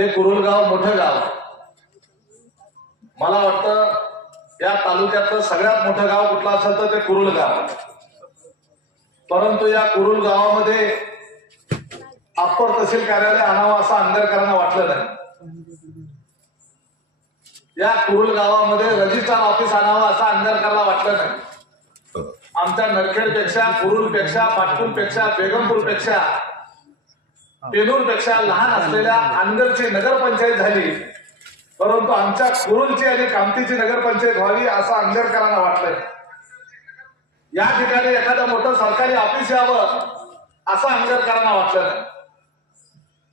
ते कुरुलगाव मोठं गाव. मला वाटतं या तालुक्यातलं सगळ्यात मोठं गाव कुठलं असेल तर ते कुरुल गाव. परंतु या कुरुल गावामध्ये अप्पर तहसील कार्यालय आणावं असं आंबेडकरांना वाटलं नाही. या कुरुल गावामध्ये रजिस्ट्रार ऑफिस आणावं असं आंबेडकरला वाटलं नाही. आमच्या नरखेडपेक्षा, कुरुलपेक्षा, पाटकुलपेक्षा, बेगमपूरपेक्षा, पेनूरपेक्षा लहान असलेल्या आंदरची नगरपंचायत झाली, परंतु आमच्या कुरुलची आणि कामतीची नगरपंचायत व्हावी असं आंबेडकरांना वाटलं. या ठिकाणी एखादं मोठं सरकारी ऑफिस यावं असं आंबेडकरांना वाटलं नाही.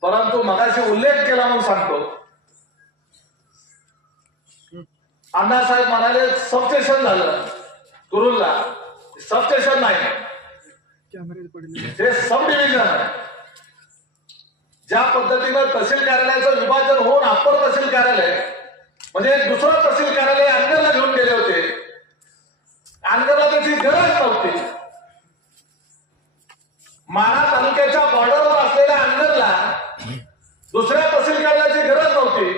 परंतु मगाशी उल्लेख केला म्हणून सांगतो, अण्णासाहेब म्हणाले सबस्टेशन झालं कुरुलला. सबस्टेशन नाही, हे सब डिव्हिजन आहे. ज्या पद्धतीनं तहसील कार्यालयाचं विभाजन होऊन अप्पर तहसील कार्यालय म्हणजे दुसरं तहसील कार्यालय अंगरला घेऊन गेले होते, अंगरला त्याची गरज नव्हती. माढा तालुक्याच्या बॉर्डरवर असलेल्या अंगरला दुसऱ्या तहसील कार्यालयाची गरज नव्हती,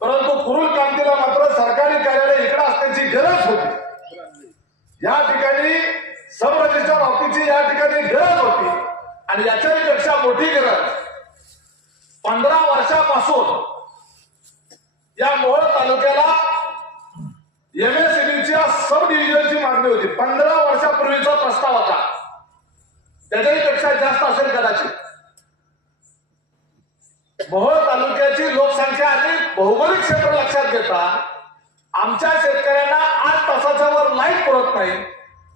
परंतु कुरुल कामतीला मात्र सरकारी कार्यालय इकडे असण्याची गरज होती. या ठिकाणी सब रजिस्ट्रार ऑफिसची या ठिकाणी गरज होती. आणि याच्याही पेक्षा मोठी गरज 15 वर्षापासून या मोहोळ तालुक्याला एमएसएमईच्या सब डिव्हिजनची मागणी होती. 15 वर्षापूर्वीचा प्रस्ताव होता, त्याच्याही पेक्षा जास्त असेल कदाचित. मोहोळ तालुक्याची लोकसंख्या आणि भौगोलिक क्षेत्र लक्षात घेता आमच्या शेतकऱ्यांना 8 तासाच्या वर लाईट पुरत नाही.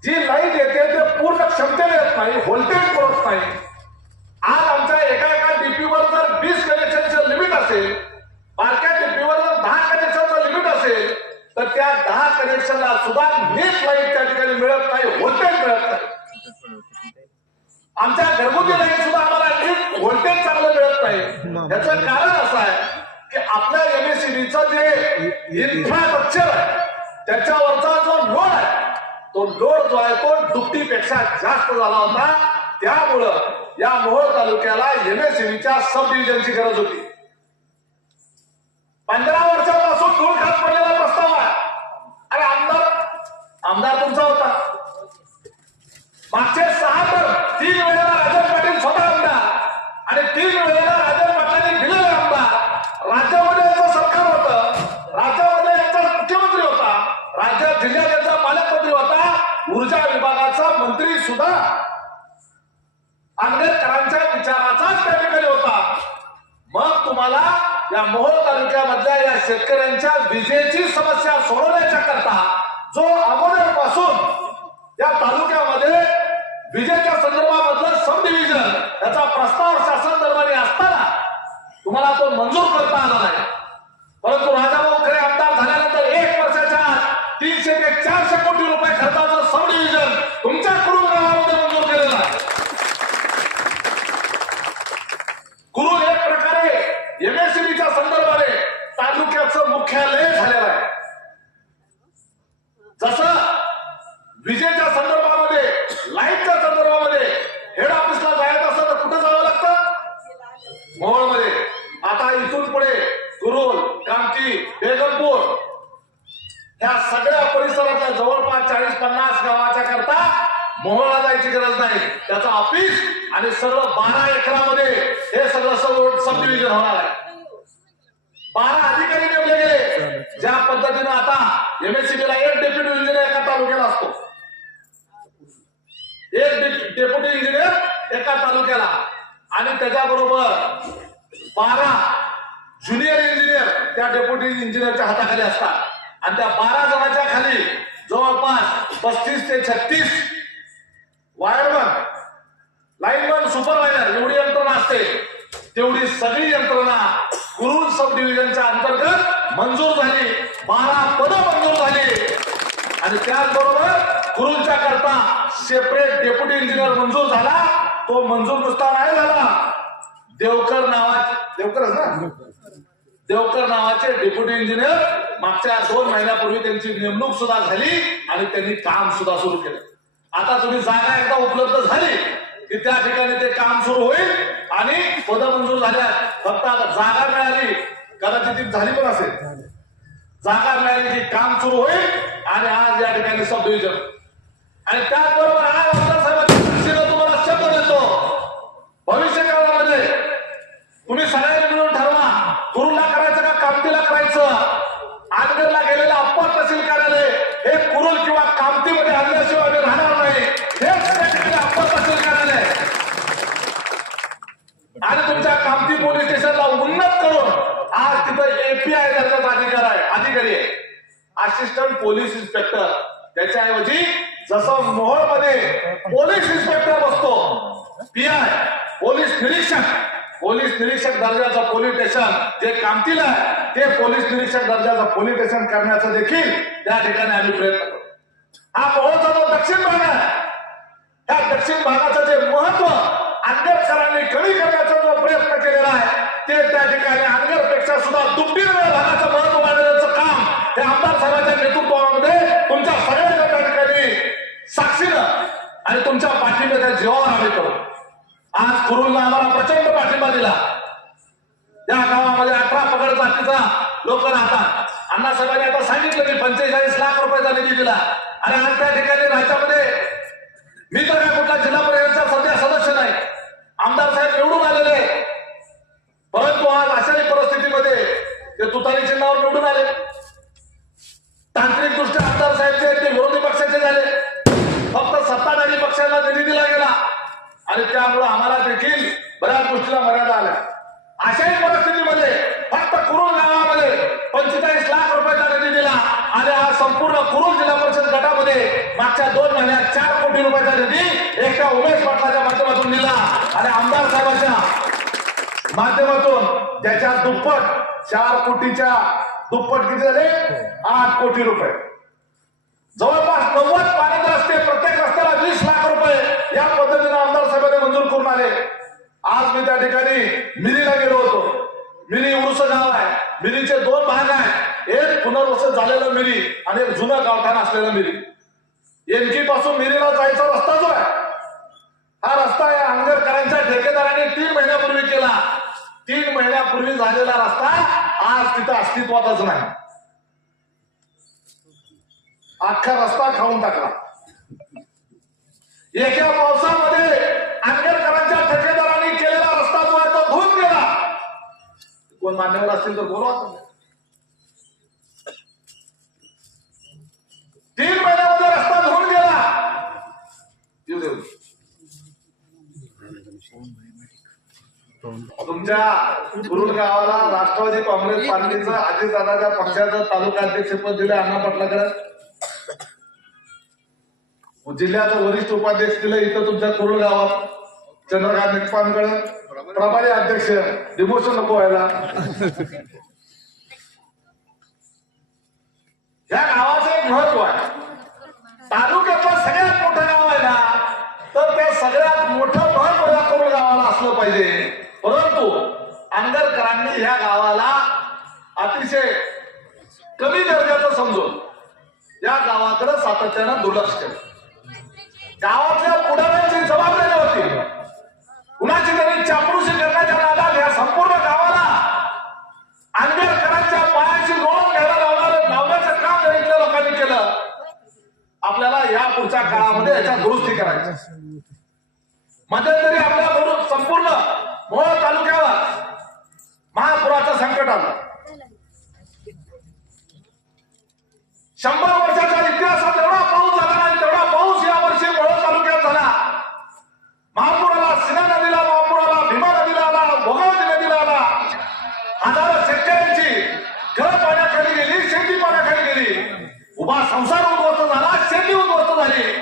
जी लाईट येते ते पूर्ण क्षमतेने येत नाही, व्होल्टेज पुरत नाही. आज आमच्या एका डीपीवर जर 20 कनेक्शनचं लिमिट असेल, बारक्या डीपीवर जर 10 कनेक्शनचं लिमिट असेल, तर त्या 10 कनेक्शनला सुद्धा नीट लाईट त्या ठिकाणी मिळत नाही, व्होल्टेज मिळत नाही. आमच्या घरगुती लाईट सुद्धा आम्हाला नीट व्होल्टेज चांगलं मिळत नाही. याचं कारण असं आहे की आपल्या एमएससीबीचं जे इन्फ्रास्ट्रक्चर आहे त्याच्यावरचा जो लोड आहे, तो लोड जो आहे तो दुपटीपेक्षा जास्त झाला होता. त्यामुळं या मोहोळ तालुक्याला एमएससीबीच्या सब डिव्हिजनची गरज होती. 15 वर्षापासून दूर खात पडलेला प्रस्ताव आहे. आणि आमदार तुमचा होता. मागचे 6 तर 3 वेळेला राजन पाटील स्वतः आमदार आणि 3 वेळेला राजन पाटलांनी दिलेले आमदार. राज्यामध्ये याचं सरकार होतं, राज्यामध्ये याचा मुख्यमंत्री होता, राज्यात जिल्ह्यात याचा पालकमंत्री होता, ऊर्जा विभागाचा मंत्री सुद्धा आंबेडकरांच्या विचाराचाच त्या ठिकाणी होता. मग तुम्हाला या मोहोळ तालुक्यामधल्या या शेतकऱ्यांच्या विजेची समस्या सोडवण्याच्या करता जो अगोदरपासून या तालुक्यामध्ये विजेच्या संदर्भामधलं सब डिव्हिजन याचा प्रस्ताव शासन दरबारी असताना तुम्हाला तो मंजूर करता आला नाही. परंतु राजाभाऊ खरे आमदार झाल्यानंतर 1 वर्षाच्या आत 300 ते 400 कोटी रुपये खर्चाचं सब डिव्हिजन तुमच्या कुरुल गावामध्ये मंजूर केलेलं आहे. कुरुल एक प्रकारे एमएससीबीच्या संदर्भाने तालुक्याचं मुख्यालय झालेलं आहे. जसं विजेच्या संदर्भामध्ये, लाईटच्या संदर्भामध्ये हेड ऑफिसला जायचं असं तर कुठं जावं लागतं? मोहोळमध्ये. आता इथून पुढे कुरुल, कामती, बेगमपूर ह्या सगळ्या परिसरातल्या जवळपास 40-50 गावाच्या करता मोहोळला जायची गरज नाही. त्याचं ऑफिस आणि सगळं 12 एकरामध्ये हे सगळं सब डिव्हिजन होणार आहे. 12 अधिकारी नेमले गेले. ज्या पद्धतीनं आता एमएससीबीला 1 डेप्युटी इंजिनियर एका तालुक्याला असतो, 1 डेप्युटी इंजिनियर एका तालुक्याला, आणि त्याच्याबरोबर 12 ज्युनियर इंजिनियर त्या डेप्युटी इंजिनियरच्या हाताखाली असतात. आणि त्या 12 जणांच्या खाली जवळपास 35 ते 36 वायरमन, लाईनमन, सुपरवायझर एवढी यंत्रणा असते. तेवढी सगळी यंत्रणा कुरुल सब डिव्हिजनच्या अंतर्गत मंजूर झाली. 12 पदं मंजूर झाली. आणि त्याचबरोबर कुरुलच्या करता सेपरेट डेप्युटी इंजिनियर मंजूर झाला. तो मंजूर नुसता नाही झाला, देवकर नावाचे डेप्युटी इंजिनियर मागच्या 2 महिन्यापूर्वी त्यांची नेमणूक सुद्धा झाली आणि त्यांनी काम सुद्धा सुरू केलं. आता तुम्ही जागा एकदा उपलब्ध झाली की त्या ठिकाणी ते काम सुरू होईल आणि पदं मंजूर झाल्या. फक्त जागा मिळाली कदाचित ती झाली पण असेल. जागा मिळाली काम सुरू होईल आणि आज या ठिकाणी सब डिव्हिजन आणि त्याचबरोबर आज आमदार साहेबांच्या तुम्हाला शब्द देतो, भविष्य काळामध्ये तुम्ही सगळ्यांनी मिळून ठरवा कुरुलला करायचं का कामतीला करायचं. आंदरला गेलेलं अप्पर तहसील कार्यालय हे कुरुल किंवा कामतीमध्ये आणल्याशिवाय आम्ही राहणार नाही. हेच त्या ठिकाणी अप्पर तहसील कार्यालय आणि तुमच्या कामती पोलीस स्टेशनला उन्नत करून आज तिथं एपीआय दर्जाचा अधिकारी आहे, असिस्टंट पोलीस इन्स्पेक्टर. त्याच्याऐवजी जसं मोहोळमध्ये पोलीस इन्स्पेक्टर बसतो, पीआय पोलीस निरीक्षक दर्जाचं पोलीस स्टेशन जे कामतीला आहे ते पोलीस निरीक्षक दर्जाचं पोलीस स्टेशन करण्याचं देखील त्या ठिकाणी आम्ही प्रयत्न करतो. हा मोहोळचा जो दक्षिण भाग आहे, त्या दक्षिण भागाचं जे महत्व आंबेडकरांनी कमी करण्याचा जो प्रयत्न केलेला आहे ते त्या ठिकाणी आंबेडकरपेक्षा सुद्धा दुप्पटीने भागाचं महत्व वाढवण्याचं काम हे आमदार साहेबांच्या नेतृत्वामध्ये तुमच्या सगळ्यांच्या त्या ठिकाणी साक्षीनं आणि तुमच्या पाठिंब्याच्या जीवावर आम्ही करू. आज कुरुलला आम्हाला प्रचंड पाठिंबा दिला. या गावामध्ये 18 पगड जातीचा लोक राहतात. अण्णासाहेबांनी आता सांगितलं की 45 लाख रुपयाचा निधी दिला आणि आज त्या ठिकाणी राज्यामध्ये मी तर काय कुठला जिल्हा परिषदचा सध्या सदस्य नाही, आमदार साहेब निवडून आलेले, परंतु आज अशाही परिस्थितीमध्ये ते तुतारी चिन्हावर निवडून आले. तांत्रिक दृष्ट्या आमदार साहेब जे ते विरोधी पक्षाचे झाले, फक्त सत्ताधारी पक्षाला निधी दिला गेला आणि त्यामुळे आम्हाला देखील बऱ्याच गोष्टीला मर्यादा आल्या. अशाही परिस्थितीमध्ये फक्त कुरुल गावामध्ये 45 लाख रुपयाचा निधी दिला आणि आज संपूर्ण कुरुल जिल्हा परिषद गटामध्ये मागच्या 2 महिन्यात 4 कोटी रुपयाचा निधी एका उमेश पाटलाच्या माध्यमातून दिला आणि आमदार साहेबांच्या माध्यमातून त्याच्या दुप्पट 4 कोटीच्या दुप्पट किती झाले 8 कोटी रुपये, जवळपास 90 पाण्याचे रस्ते, प्रत्येक रस्त्याला 20 लाख रुपये या पद्धतीने आमदार साहेबांनी मंजूर करून आले. आज मी त्या ठिकाणी मिरीला गेलो होतो. मिरी उरुस गाव आहे, मिरीचे 2 भाग आहेत, एक पुनर्वसन झालेलं मिरी आणि एक जुनं गावठाण असलेलं मिरी. एमकी पासून मिरीला जायचा रस्ता जो आहे हा रस्ता या आंगरकरांच्या ठेकेदारांनी 3 महिन्यापूर्वी केला. 3 महिन्यापूर्वी झालेला रस्ता आज तिथं अस्तित्वातच नाही, अख्खा रस्ता खाऊन टाकला. एका पावसामध्ये आंबेडकरांच्या ठेकेदारांनी केलेला रस्ता जो आहे तो धुवून गेला. कोण मान्यवर असतील तर बोलवा. 3 महिन्यामध्ये रस्ता धुवून गेला. तुमच्या कुरुल गावाला राष्ट्रवादी काँग्रेस पार्टीचं अजितदादाच्या पक्षाचं तालुका अध्यक्षपद दिलं अण्णा पाटलाकडे, जिल्ह्याचं वरिष्ठ उपाध्यक्ष दिलं इथं तुमच्या कुरुल गावात चंद्रकांत निकपानकडे, प्रभारी अध्यक्ष डिमोशन नको व्हायला. या गावाचं एक महत्व आहे. तालुक्यातलं सगळ्यात मोठं गाव आहे ना, तर ते सगळ्यात मोठं महत्व या कुरुल गावाला असलं पाहिजे. परंतु आंगरकरांनी ह्या गावाला अतिशय कमी दर्जाचं समजून या गावाकडे सातत्यानं दुर्लक्ष केलं. गावातल्या पुढाऱ्यांची जबाबदारी होती, कुणाची तरी चापलूसी करण्याच्या नादात या संपूर्ण गावाला आंबेडकरांच्या पायाशी लोळून घ्यायला लावण्याचं काम इथल्या लोकांनी केलं. आपल्याला या पुढच्या काळामध्ये याच्या दुरुस्ती करायची. मध्यंतरी आपल्या संपूर्ण मोहोळ तालुक्यावर महापुराचं संकट आलं. 100 वर्षाच्या इतिहासात एवढा पाऊस झाला नाही तेवढा पाऊस या वर्षी मोहोळ तालुक्यात झाला. महापुराला सिना नदीला, महापुराला भीमा नदीला आला, भोगावती नदीला आला. हजारो शेतकऱ्यांची घरं पाण्याखाली गेली, शेती पाण्याखाली गेली, उभा संसार उद्ध्वस्त झाला, शेती उद्ध्वस्त झाली,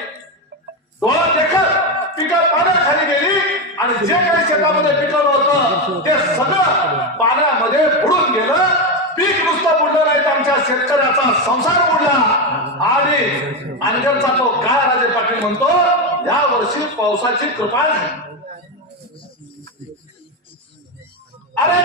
डोळा देखत पिकं पाण्याखाली गेली आणि जे काही शेतामध्ये पिकवलं होतं ते सगळं पाण्यामध्ये बुडून गेलं. पीक नुसतं बुडलं नाही तर आमच्या शेतकऱ्याचा संसार बुडला. आणि अनगरचा तो काय राजे पाटील म्हणतो, या वर्षी पावसाची कृपा झाली. अरे